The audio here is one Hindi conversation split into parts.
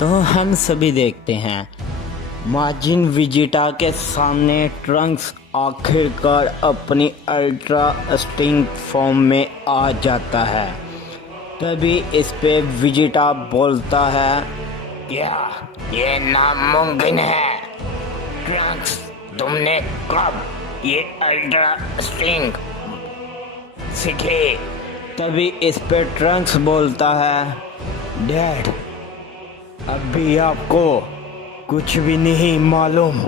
तो हम सभी देखते हैं माजिन वेजिटा के सामने ट्रंक्स आखिरकार अपनी अल्ट्रा स्ट्रिंग फॉर्म में आ जाता है। तभी इस पे वेजिटा बोलता है, क्या ये नामुमकिन है? ट्रंक्स, तुमने कब ये अल्ट्रा स्ट्रिंग सीखी? तभी इस पे ट्रंक्स बोलता है, डैड अभी आपको कुछ भी नहीं मालूम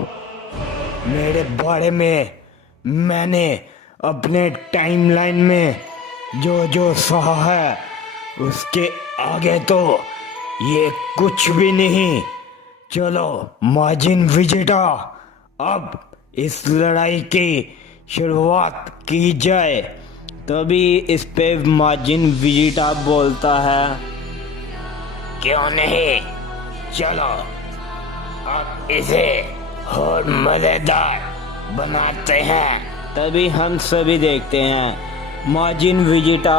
मेरे बारे में। मैंने अपने टाइमलाइन में जो जो सहा है उसके आगे तो ये कुछ भी नहीं। चलो माजिन वेजिटा, अब इस लड़ाई की शुरुआत की जाए। तभी इस पे माजिन वेजिटा बोलता है, क्यों नहीं, चलो अब इसे और मजेदार बनाते हैं। तभी हम सभी देखते हैं माजिन वेजिटा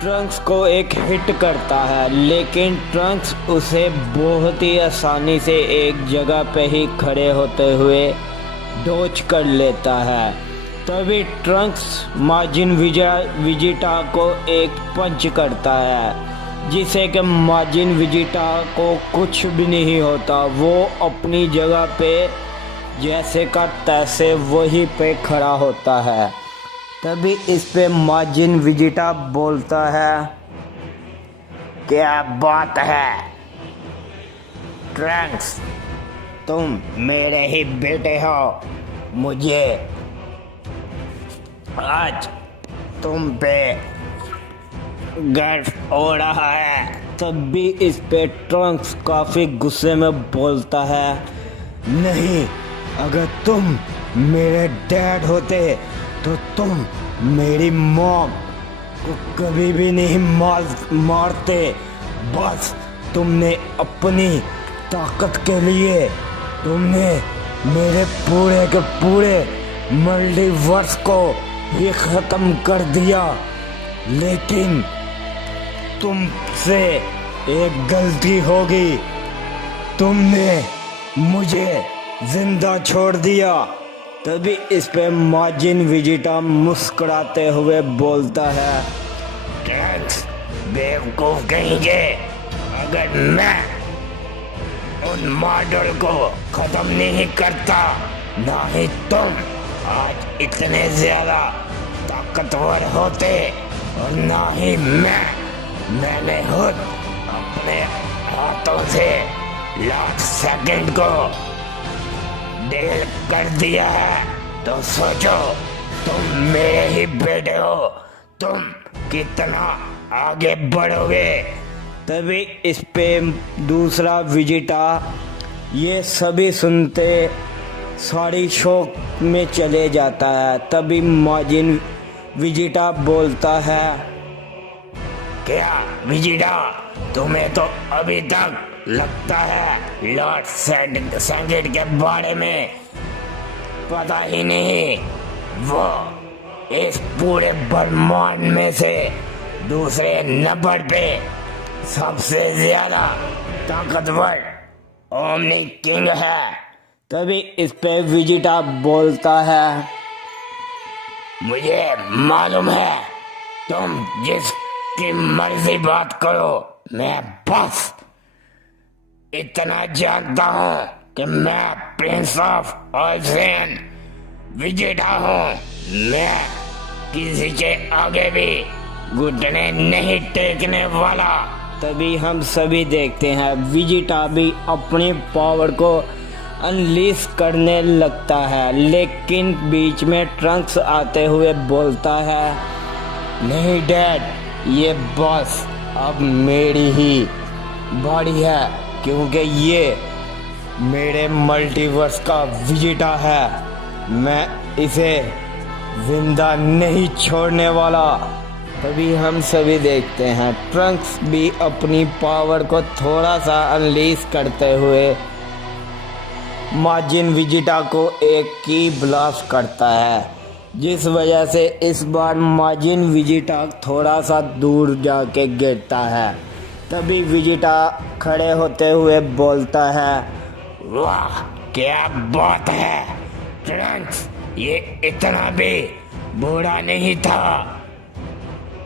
ट्रंक्स को एक हिट करता है, लेकिन ट्रंक्स उसे बहुत ही आसानी से एक जगह पे ही खड़े होते हुए डॉज कर लेता है। तभी ट्रंक्स माजिन वेजिटा को एक पंच करता है, जिसे कि माजिन वेजिटा को कुछ भी नहीं होता। वो अपनी जगह पे जैसे का तैसे वहीं पे खड़ा होता है। तभी इस पे माजिन वेजिटा बोलता है, क्या बात है ट्रंक्स, तुम मेरे ही बेटे हो। मुझे आज तुम पे गर्व हो रहा है। तब भी इस पे ट्रंक्स काफी गुस्से में बोलता है, नहीं, अगर तुम मेरे डैड होते तो तुम मेरी मॉम को कभी भी नहीं मारते। बस तुमने अपनी ताकत के लिए तुमने मेरे पूरे के पूरे मल्टीवर्स को ही खत्म कर दिया। लेकिन तुमसे एक गलती होगी, तुमने मुझे जिंदा छोड़ दिया। तभी इस पे माजिन वेजिटा मुस्कुराते हुए बोलता है, ट्रंक्स, बेवकूफ कहेंगे, अगर मैं उन मॉडल को खत्म नहीं करता, ना ही तुम आज इतने ज्यादा ताकतवर होते और ना ही मैंने खुद अपने हाथों से लास्ट सेकंड को डील कर दिया है। तो सोचो, तुम मेरे ही बेटे हो, तुम कितना आगे बढ़ोगे। तभी इस पे दूसरा वेजिटा ये सभी सुनते सारी शौक में चले जाता है। तभी माजिन वेजिटा बोलता है, क्या वेजिटा, तुम्हें तो अभी तक लगता है लॉर्ड सैंडिड के बारे में पता ही नहीं। वो इस पूरे ब्रह्मांड में से दूसरे नंबर पे सबसे ज्यादा ताकतवर ओमनी किंग है। तभी इस पे वेजिटा बोलता है, मुझे मालूम है तुम जिसकी मर्जी बात करो, मैं बस इतना जानता हूँ कि मैं प्रिंस ऑफ ऑल्सेन वेजिटा हूँ। मैं किसी के आगे भी घुटने नहीं टेकने वाला। तभी हम सभी देखते हैं वेजिटा भी अपनी पावर को अनलीश करने लगता है, लेकिन बीच में ट्रंक्स आते हुए बोलता है, नहीं डैड, ये बस अब मेरी ही बारी है, क्योंकि ये मेरे मल्टीवर्स का वेजिटा है। मैं इसे जिंदा नहीं छोड़ने वाला। तभी हम सभी देखते हैं ट्रंक्स भी अपनी पावर को थोड़ा सा अनलीश करते हुए माजिन वेजिटा को एक की ब्लास्ट करता है, जिस वजह से इस बार माजिन वेजिटा थोड़ा सा दूर जाके गिरता है। तभी विजिटा खड़े होते हुए बोलता है, वाह क्या बात है ट्रंक्स, ये इतना भी बुरा नहीं था।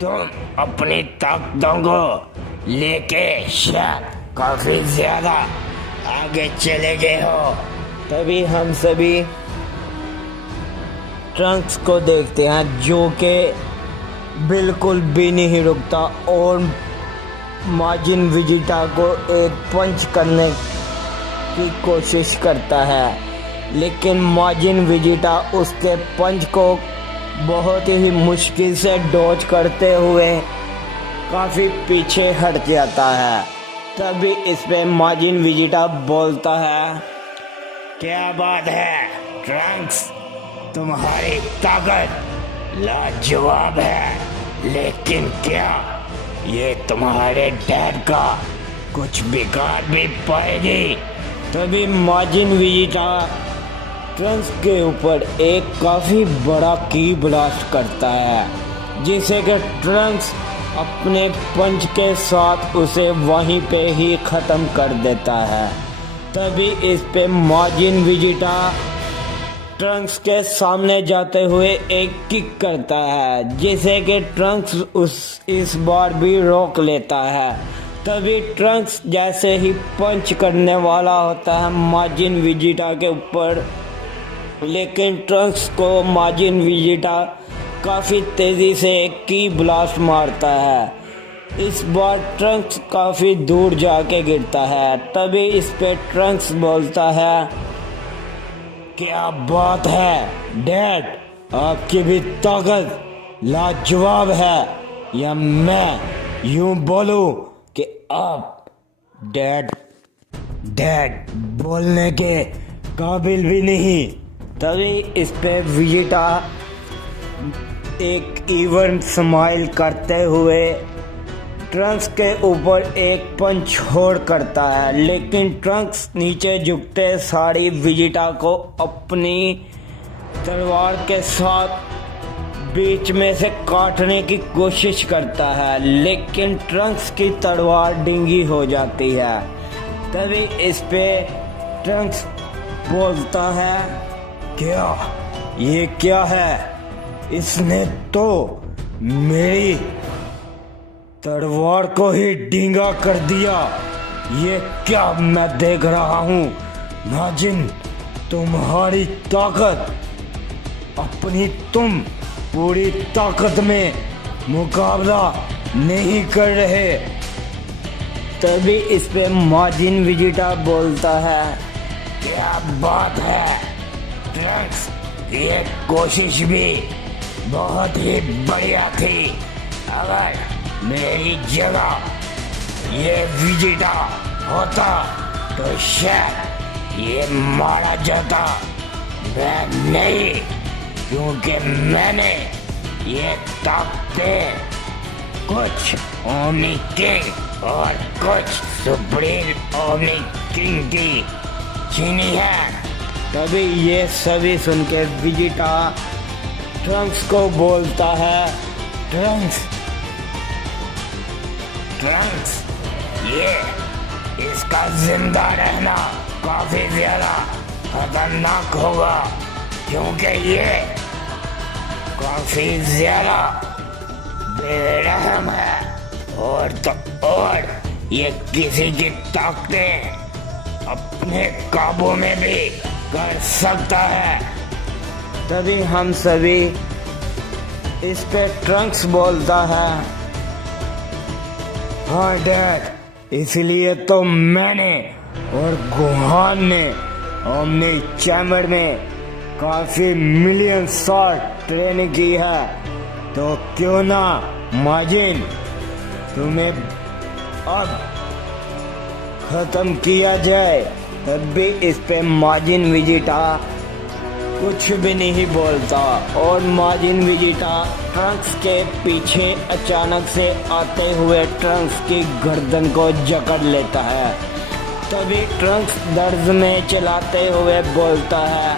तुम अपनी ताकतों को लेके शायद काफी ज्यादा आगे चले गए हो। तभी हम सभी ट्रंक्स को देखते हैं जो कि बिल्कुल भी नहीं रुकता और माजिन विजिटा को एक पंच करने की कोशिश करता है, लेकिन माजिन विजिटा उसके पंच को बहुत ही मुश्किल से डॉज करते हुए काफ़ी पीछे हट जाता है। तभी इस पे माजिन विजिटा बोलता है, क्या बात है ट्रंक्स, तुम्हारी ताकत लाजवाब है, लेकिन क्या ये तुम्हारे डैड का कुछ बिगाड़ भी पाएगी? तभी माजिन विजिटा ट्रंक्स के ऊपर एक काफ़ी बड़ा की ब्लास्ट करता है, जिसे कि ट्रंक्स अपने पंच के साथ उसे वहीं पे ही ख़त्म कर देता है। तभी इस पे माजिन विजिटा ट्रंक्स के सामने जाते हुए एक किक करता है, जिसे कि ट्रंक्स इस बार भी रोक लेता है। तभी ट्रंक्स जैसे ही पंच करने वाला होता है माजिन विजिटा के ऊपर, लेकिन ट्रंक्स को माजिन विजिटा काफ़ी तेज़ी से एक की ब्लास्ट मारता है। इस बार ट्रंक्स काफ़ी दूर जाके गिरता है। तभी इस पे ट्रंक्स बोलता है, क्या बात है डैड, आपकी भी ताकत लाजवाब है, या मैं यूं बोलूं कि आप डैड बोलने के काबिल भी नहीं। तभी इस पे विजिटा एक इवन स्माइल करते हुए ट्रंक्स के ऊपर एक पंच होड़ करता है, लेकिन ट्रंक्स नीचे झुकते सारी विजिटा को अपनी तलवार के साथ बीच में से काटने की कोशिश करता है, लेकिन ट्रंक्स की तलवार डिंगी हो जाती है। तभी इस पे ट्रंक्स बोलता है, ये क्या है? इसने तो मेरी तलवार को ही डींगा कर दिया। ये क्या मैं देख रहा हूँ? नाजिन, तुम्हारी ताकत अपनी तुम पूरी ताकत में मुकाबला नहीं कर रहे। तभी इस पे माजिन विजिटा बोलता है, क्या बात है ट्रंक्स, ये कोशिश भी बहुत ही बढ़िया थी। अगर मेरी जगह ये विजिटा होता तो शायद ये मारा जाता। मैं नहीं, क्योंकि मैंने ये ताकतें कुछ ओमनी किंग और कुछ सुप्रीम ओमनी किंग की छीनी है। तभी ये सभी सुन के विजिटा ट्रंक्स को बोलता है, ट्रंक्स, ये इसका जिंदा रहना काफी ज्यादा खतरनाक होगा, क्योंकि ये काफी ज्यादा बेरहम है और ये किसी की ताकतें अपने काबू में भी कर सकता है। तभी हम सभी इस पे ट्रंक्स बोलता है, हाँ डैड, इसलिए तो मैंने और गुहान ने ओमनी चैम्बर में काफी मिलियन शॉट ट्रेनिंग की है। तो क्यों ना माजिन, तुम्हें अब खत्म किया जाए। तब भी इस पे माजिन विजिटा कुछ भी नहीं बोलता और माजिन विजिटा ट्रंक्स के पीछे अचानक से आते हुए ट्रंक्स की गर्दन को जकड़ लेता है। तभी ट्रंक्स दर्द में चलाते हुए बोलता है,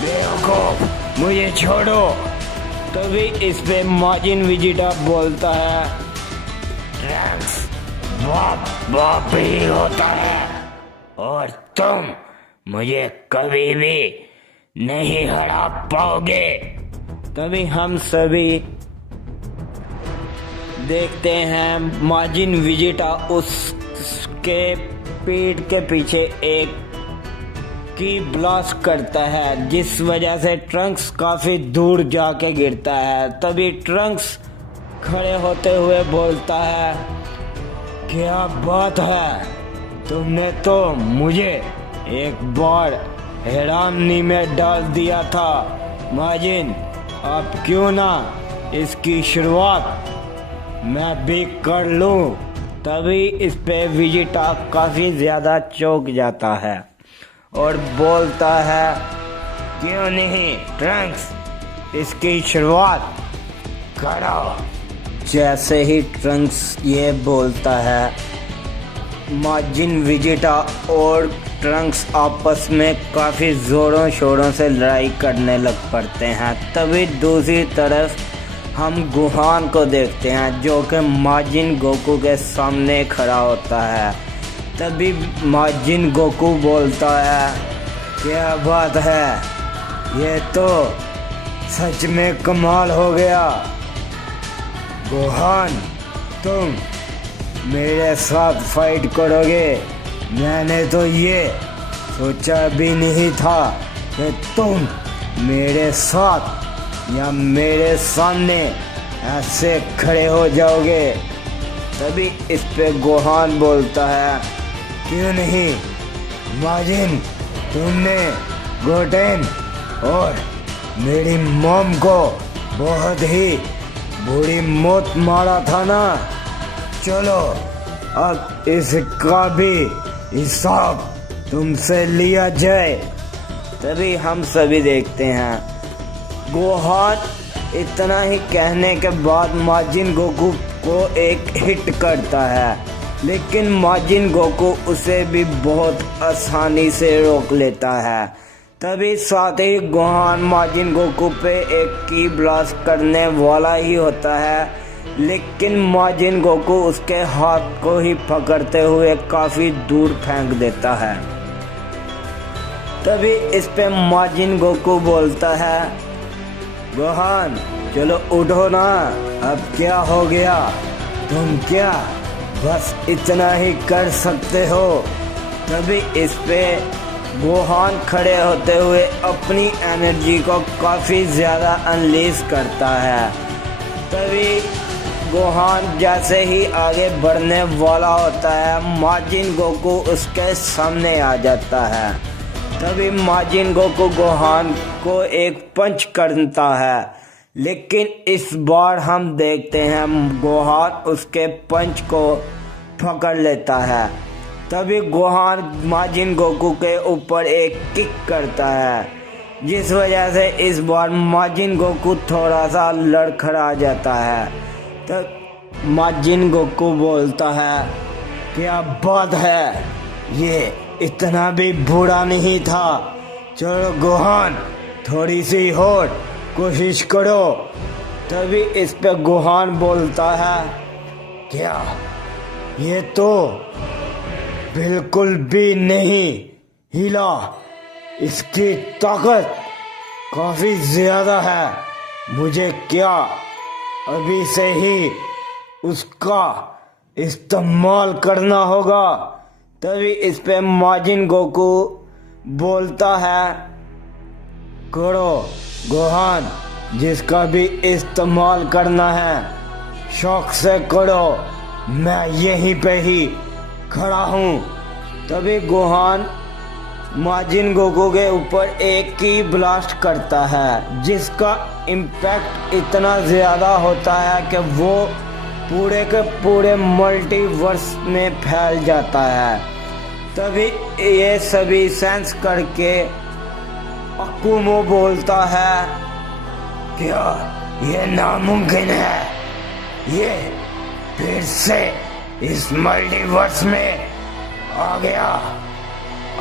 बेवकूफ, मुझे छोड़ो। तभी इस पे माजिन विजिटा बोलता है, ट्रंक्स, बाप बाप ही होता है और तुम मुझे कभी भी नहीं हरा पाओगे। तभी हम सभी देखते हैं माजिन वेजिटा उसके पीठ के पीछे एक की ब्लास्ट करता है, जिस वजह से ट्रंक्स काफी दूर जाके गिरता है। तभी ट्रंक्स खड़े होते हुए बोलता है, क्या बात है, तुमने तो मुझे एक बार हैरानी में डाल दिया था माजिन। अब क्यों ना इसकी शुरुआत मैं भी कर लूं। तभी इस पे वेजिटा काफी ज्यादा चौंक जाता है और बोलता है, क्यों नहीं ट्रंक्स, इसकी शुरुआत करो। जैसे ही ट्रंक्स ये बोलता है, माजिन वेजिटा और ट्रंक्स आपस में काफ़ी ज़ोरों शोरों से लड़ाई करने लग पड़ते हैं। तभी दूसरी तरफ हम गोहान को देखते हैं, जो कि माजिन गोकू के सामने खड़ा होता है। तभी माजिन गोकू बोलता है, क्या बात है, ये तो सच में कमाल हो गया। गोहान, तुम मेरे साथ फाइट करोगे? मैंने तो ये सोचा भी नहीं था कि तुम मेरे साथ या मेरे सामने ऐसे खड़े हो जाओगे। तभी इस पे गोहान बोलता है, क्यों नहीं माजिन, तुमने गोटेन और मेरी मॉम को बहुत ही बुरी मौत मारा था ना। चलो अब इसका भी हिसाब तुमसे लिया जाए। तभी हम सभी देखते हैं गोहान इतना ही कहने के बाद माजिन गोकू को एक हिट करता है, लेकिन माजिन गोकू उसे भी बहुत आसानी से रोक लेता है। तभी साथ ही गोहान माजिन गोकू पे एक की ब्लास्ट करने वाला ही होता है, लेकिन माजिन गोकू उसके हाथ को ही पकड़ते हुए काफी दूर फेंक देता है। तभी इस पे माजिन गोकू बोलता है, गोहान चलो उठो ना, अब क्या हो गया, तुम क्या बस इतना ही कर सकते हो। तभी इस पे गोहान खड़े होते हुए अपनी एनर्जी को काफ़ी ज़्यादा अनलीज करता है। तभी गोहान जैसे ही आगे बढ़ने वाला होता है, माजिन गोकू उसके सामने आ जाता है। तभी माजिन गोकू गोहान को एक पंच करता है, लेकिन इस बार हम देखते हैं गोहान उसके पंच को पकड़ लेता है। तभी गोहान माजिन गोकू के ऊपर एक किक करता है, जिस वजह से इस बार माजिन गोकू थोड़ा सा लड़खड़ा जाता है। तो माजिन गोकू बोलता है, क्या बात है, ये इतना भी बुरा नहीं था। चलो गोहान थोड़ी सी और कोशिश करो। तभी इस पे गोहान बोलता है, क्या ये तो बिल्कुल भी नहीं हिला, इसकी ताकत काफी ज्यादा है, मुझे क्या अभी से ही उसका इस्तेमाल करना होगा। तभी इस पे माजिन गोकू बोलता है, करो गोहान, जिसका भी इस्तेमाल करना है शौक से करो, मैं यहीं पे ही खड़ा हूँ। तभी गोहान माजिन गोकू के ऊपर एक की ब्लास्ट करता है, जिसका इम्पैक्ट इतना ज़्यादा होता है कि वो पूरे के पूरे मल्टीवर्स में फैल जाता है। तभी ये सभी सेंस करके अकुमो बोलता है, क्या ये नामुमकिन है, ये फिर से इस मल्टीवर्स में आ गया,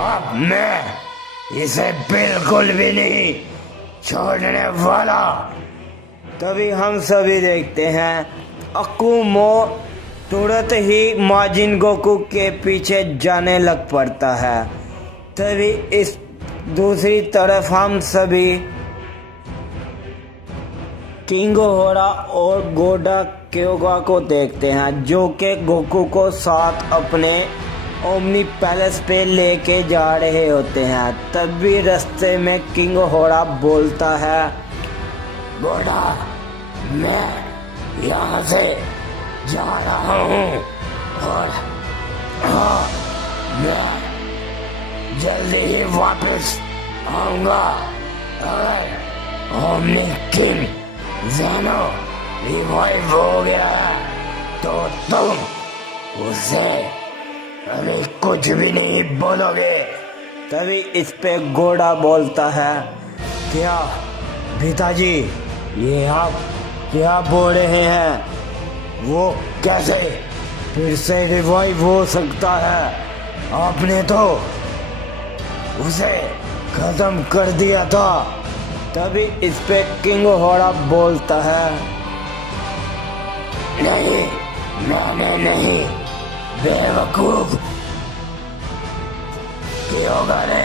अब मैं इसे बिल्कुल भी नहीं छोड़ने वाला। तभी हम सभी देखते हैं अकुमो तुरंत ही माजिन गोकू के पीछे जाने लग पड़ता है। तभी इस दूसरी तरफ हम सभी किंग होरा और गोडा क्योगा को देखते हैं, जो कि गोकू को साथ अपने ओमनी पैलेस पे लेके जा रहे होते हैं। तभी रास्ते में किंग होरा बोलता है, गोडा, मैं यहाँ से जा रहा हूँ और हाँ, मैं जल्दी ही वापस आऊंगा। अगर ओमनी किंग ज़ेनो रिवाइव हो गया तो तुम उसे अभी कुछ भी नहीं बोलोगे। तभी इस पे गोडा बोलता है, क्या पिताजी, ये आप क्या बोल रहे हैं? वो कैसे फिर से रिवाइव हो सकता है? आपने तो उसे खत्म कर दिया था। तभी इस पे किंग होरा बोलता है, नहीं, मैंने नहीं, बेवकूफ, क्योगा ने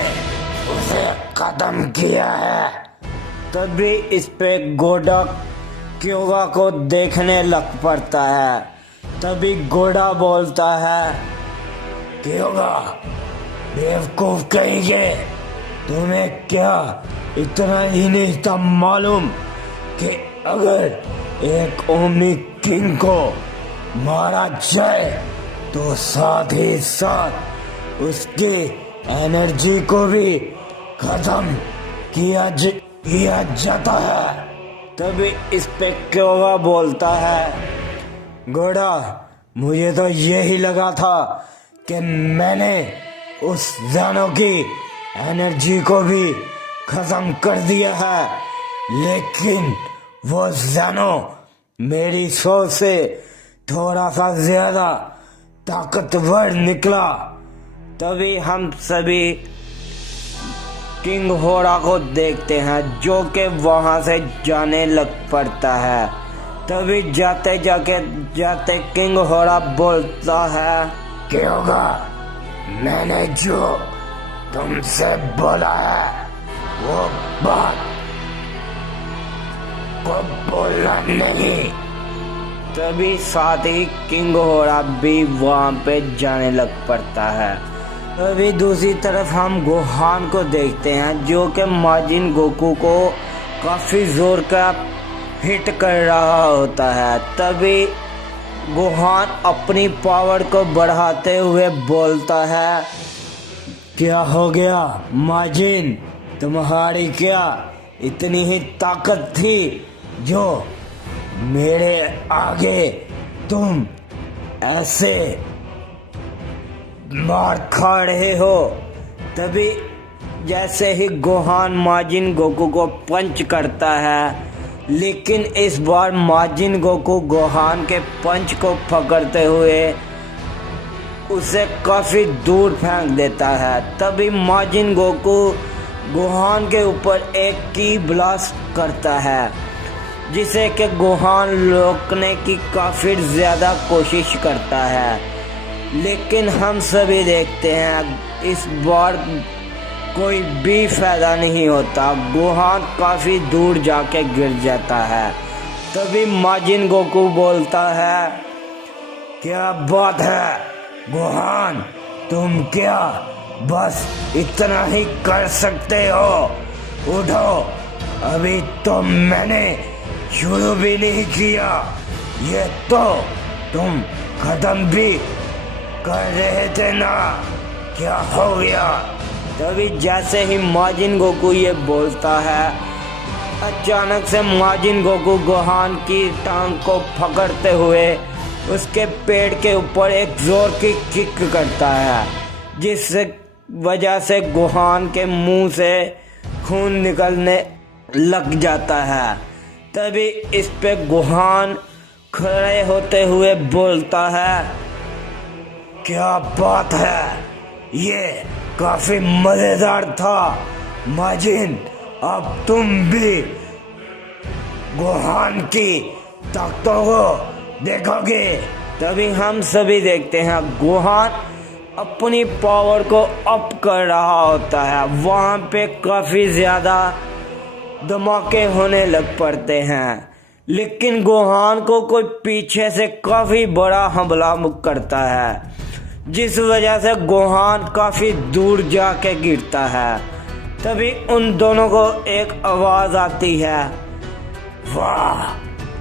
उसे खत्म किया है। तभी इस पे गोडा क्योगा को देखने लग पड़ता है। तभी गोडा बोलता है, क्योगा, बेवकूफ कहेंगे, तुम्हें क्या इतना ही नहीं था मालूम कि अगर एक ओमनी किंग को मारा जाए तो साथ ही साथ उसकी एनर्जी को भी खत्म किया जाता है। तभी इस पे क्योगा बोलता है, गोडा, मुझे तो यही लगा था कि मैंने उस ज़ेनो की एनर्जी को भी खत्म कर दिया है, लेकिन वो ज़ेनो मेरी सोच से थोड़ा सा ज्यादा ताकतवर निकला। तभी हम सभी किंग होरा को देखते हैं, जो कि वहां से जाने लग पड़ता है। तभी जाते किंग होरा बोलता है, क्योंकि मैंने जो तुमसे बोला है वो बात को बोलना नहीं। तभी साथ ही किंग होरा भी वहां पे जाने लग पड़ता है। तभी दूसरी तरफ हम गोहान को देखते हैं, जो कि माजिन गोकू को काफी जोर का हिट कर रहा होता है। तभी गोहान अपनी पावर को बढ़ाते हुए बोलता है, क्या हो गया माजिन, तुम्हारी क्या इतनी ही ताकत थी जो मेरे आगे तुम ऐसे मार खा रहे हो। तभी जैसे ही गोहान माजिन गोकू को पंच करता है, लेकिन इस बार माजिन गोकू गोहान के पंच को पकड़ते हुए उसे काफी दूर फेंक देता है। तभी माजिन गोकू गोहान के ऊपर एक की ब्लास्ट करता है, जिसे कि गोहान रोकने की काफी ज्यादा कोशिश करता है, लेकिन हम सभी देखते हैं इस बार कोई भी फायदा नहीं होता। गोहान काफी दूर जाके गिर जाता है। तभी माजिन गोकू बोलता है, क्या बात है गोहान, तुम क्या बस इतना ही कर सकते हो? उठो, अभी तो मैंने शुरू भी नहीं किया, ये तो तुम खत्म भी कर रहे थे ना, क्या हो गया? तभी जैसे ही माजिन गोकू ये बोलता है, अचानक से माजिन गोकू गोहान की टांग को पकड़ते हुए उसके पेड़ के ऊपर एक जोर की किक करता है, जिस वजह से गोहान के मुंह से खून निकलने लग जाता है। तभी इस पे गोहान खड़े होते हुए बोलता है, क्या बात है, ये काफी मजेदार था माजिन, अब तुम भी गोहान की ताकतों को देखोगे। तभी हम सभी देखते हैं गोहान अपनी पावर को अप कर रहा होता है। वहाँ पे काफ़ी ज़्यादा धमाके होने लग पड़ते हैं, लेकिन गोहान को कोई पीछे से काफ़ी बड़ा हमला करता है, जिस वजह से गोहान काफ़ी दूर जाके गिरता है। तभी उन दोनों को एक आवाज़ आती है, वाह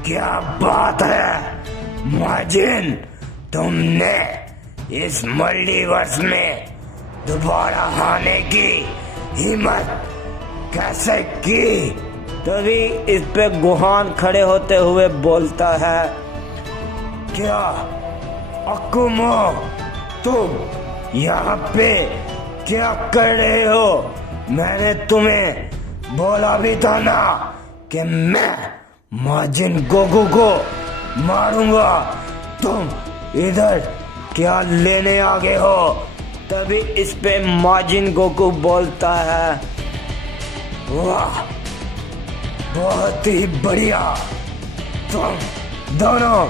क्या बात है माजिन, तुमने इस मल्टीवर्स में दोबारा आने की हिम्मत कैसे की। तभी इस पे गोहान खड़े होते हुए बोलता है, क्या अकुमो तुम यहाँ पे क्या कर रहे हो? मैंने तुम्हें बोला भी था ना कि मैं माजिन गोकू को मारूंगा, तुम इधर क्या लेने आ गए हो? तभी इस पे माजिन गोकू बोलता है, वाह बहुत ही बढ़िया, तुम दोनों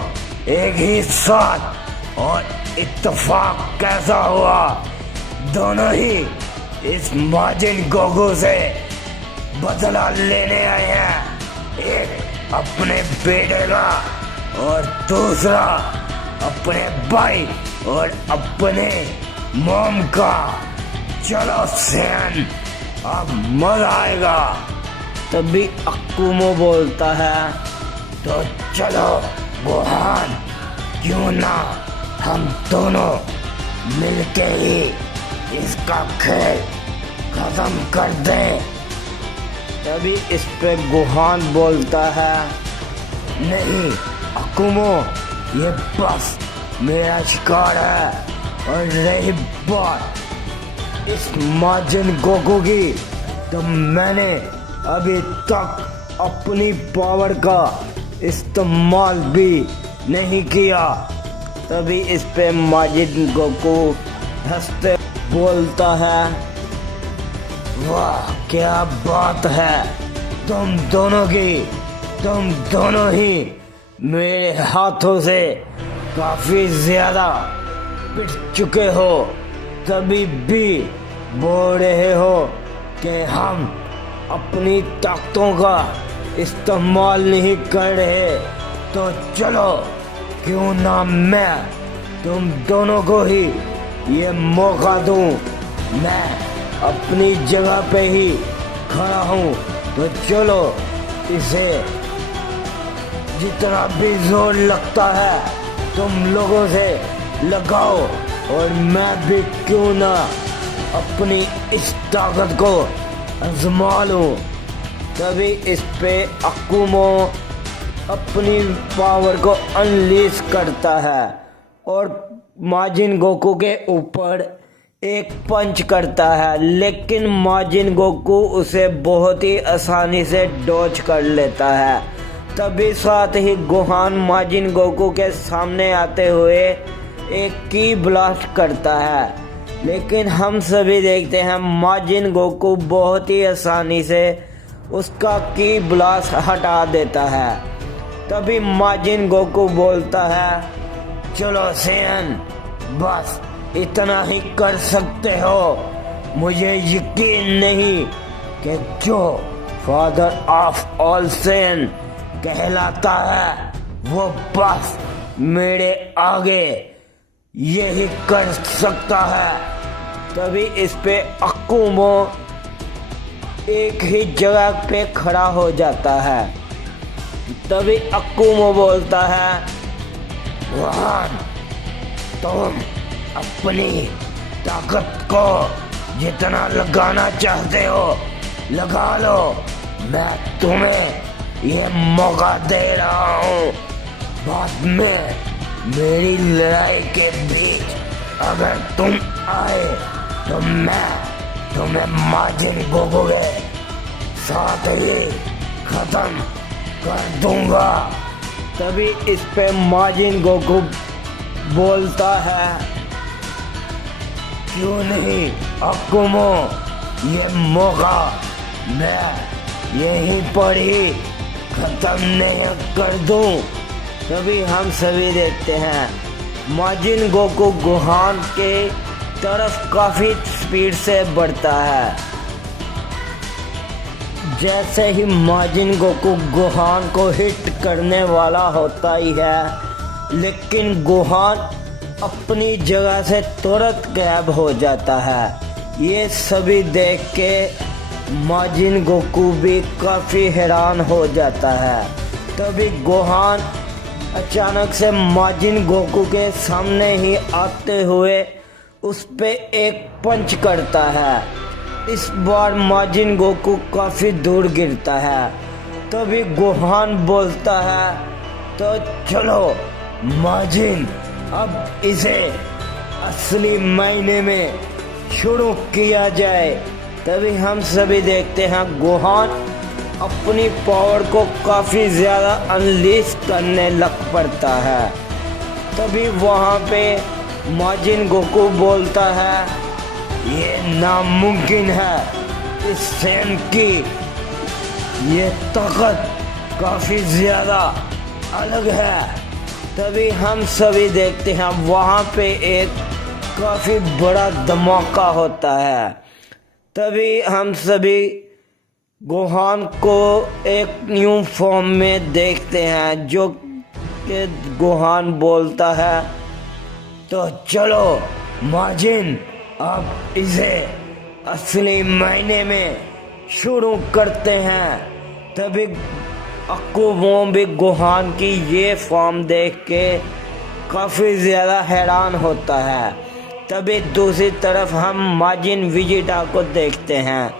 एक ही साथ, और इत्तेफाक कैसा हुआ, दोनों ही इस माजिन गोकू से बदला लेने आए हैं, एक अपने बेटे का और दूसरा अपने भाई और अपने मॉम का। चलो सैन, अब मजा आएगा। तभी अकुमो बोलता है, तो चलो गोहान, क्यों ना हम दोनों मिलके ही इसका खेल खत्म कर दें। तभी इस पे गोहान बोलता है, नहीं अकुमो, ये बस मेरा शिकार है, और रही बात इस माजिन गोकू की, तो मैंने अभी तक अपनी पावर का इस्तेमाल भी नहीं किया। तभी इस पे माजिन गोकू हंसते बोलता है, वाह क्या बात है, तुम दोनों ही मेरे हाथों से काफी ज्यादा पिट चुके हो, तभी भी बोल रहे हो कि हम अपनी ताकतों का इस्तेमाल नहीं कर रहे। तो चलो क्यों ना मैं तुम दोनों को ही ये मौका दूं, मैं अपनी जगह पे ही खड़ा हूँ, तो चलो इसे जितना भी जोर लगता है तुम लोगों से लगाओ, और मैं भी क्यों ना अपनी इस ताकत को आजमा लूं। तभी इस पे अकुमो अपनी पावर को अनलीश करता है और माजिन गोकू के ऊपर एक पंच करता है, लेकिन माजिन गोकू उसे बहुत ही आसानी से डॉज कर लेता है। तभी साथ ही गोहान माजिन गोकू के सामने आते हुए एक की ब्लास्ट करता है, लेकिन हम सभी देखते हैं माजिन गोकू बहुत ही आसानी से उसका की ब्लास्ट हटा देता है। तभी माजिन गोकू बोलता है, चलो सैन, बस इतना ही कर सकते हो, मुझे यकीन नहीं कि जो फादर ऑफ ऑल सैन कहलाता है वो बस मेरे आगे यही कर सकता है। तभी इस पे अकुमो एक ही जगह पे खड़ा हो जाता है। तभी अकुमो बोलता है, गोहान, तुम अपनी ताकत को जितना लगाना चाहते हो लगा लो, मैं तुम्हें ये मौका दे रहा हूँ। बाद में मेरी लड़ाई के बीच अगर तुम आए तो मैं तुम्हें माजिन गोकू के साथ ही खत्म कर दूंगा। तभी इस पे माजिन गोकू बोलता है, क्यों नहीं अकुमो, ये मौका मैं यहीं पर ही खत्म नहीं कर दूं। तभी हम सभी देखते हैं माजिन गोकू गोहान के तरफ काफी स्पीड से बढ़ता है। जैसे ही माजिन गोकू गोहान को हिट करने वाला होता ही है, लेकिन गोहान अपनी जगह से तुरंत गायब हो जाता है। ये सभी देख के माजिन गोकू भी काफ़ी हैरान हो जाता है। तभी गोहान अचानक से माजिन गोकू के सामने ही आते हुए उस पे एक पंच करता है। इस बार माजिन गोकू काफ़ी दूर गिरता है। तभी गोहान बोलता है, तो चलो माजिन, अब इसे असली मायने में शुरू किया जाए। तभी हम सभी देखते हैं गोहान अपनी पावर को काफ़ी ज़्यादा अनलीश करने लग पड़ता है। तभी वहाँ पे माजिन गोकू बोलता है, ये नामुमकिन है, इस सैन की ये ताकत काफ़ी ज़्यादा अलग है। तभी हम सभी देखते हैं वहाँ पे एक काफ़ी बड़ा धमाका होता है। तभी हम सभी गोहान को एक न्यू फॉर्म में देखते हैं, जो कि गोहान बोलता है, तो चलो माजिन, अब इसे असली मायने में शुरू करते हैं। तभी अक्कुबों भी गोहान की ये फॉर्म देख के काफ़ी ज़्यादा हैरान होता है। तभी दूसरी तरफ हम माजिन वेजिटा को देखते हैं,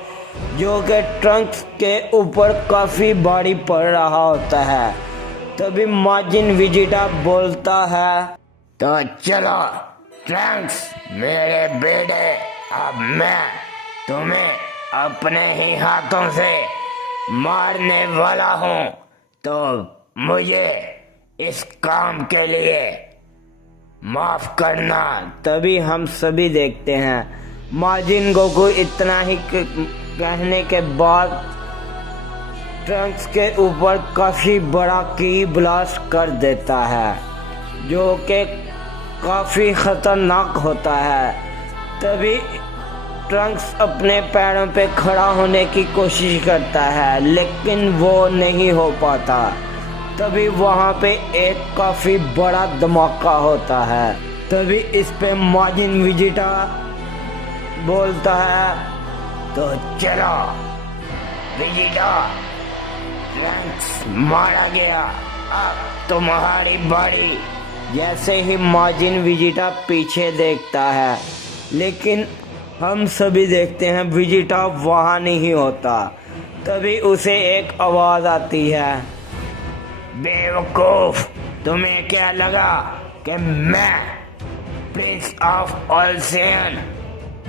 जो कि ट्रंक्स के ऊपर काफ़ी भारी पड़ रहा होता है। तभी माजिन वेजिटा बोलता है, तो चलो ट्रंक्स मेरे बेटे, अब मैं तुम्हें अपने ही हाथों से मारने वाला हूँ, तो मुझे इस काम के लिए माफ करना। तभी हम सभी देखते हैं माजिन गोकू इतना ही कहने के बाद ट्रंक्स के ऊपर काफ़ी बड़ा की ब्लास्ट कर देता है, जो कि काफ़ी ख़तरनाक होता है। तभी ट्रंक्स अपने पैरों पे खड़ा होने की कोशिश करता है, लेकिन वो नहीं हो पाता। तभी वहाँ पे एक काफ़ी बड़ा धमाका होता है। तभी इस पे माजिन वेजिटा बोलता है, तो चलो वेजिटा, ट्रंक्स मारा गया, अब तुम्हारी बारी। जैसे ही माजिन वेजिटा पीछे देखता है, लेकिन हम सभी देखते हैं वेजिटा वहाँ नहीं होता। तभी उसे एक आवाज़ आती है, बेवकूफ, तुम्हें क्या लगा कि मैं प्रिंस ऑफ ऑल सैयन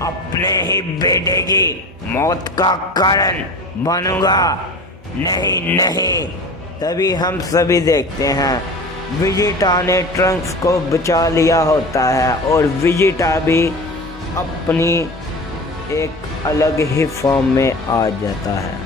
अपने ही बेटे की मौत का कारण बनूंगा? नहीं नहीं। तभी हम सभी देखते हैं वेजिटा ने ट्रंक्स को बचा लिया होता है, और वेजिटा भी अपनी एक अलग ही फॉर्म में आ जाता है।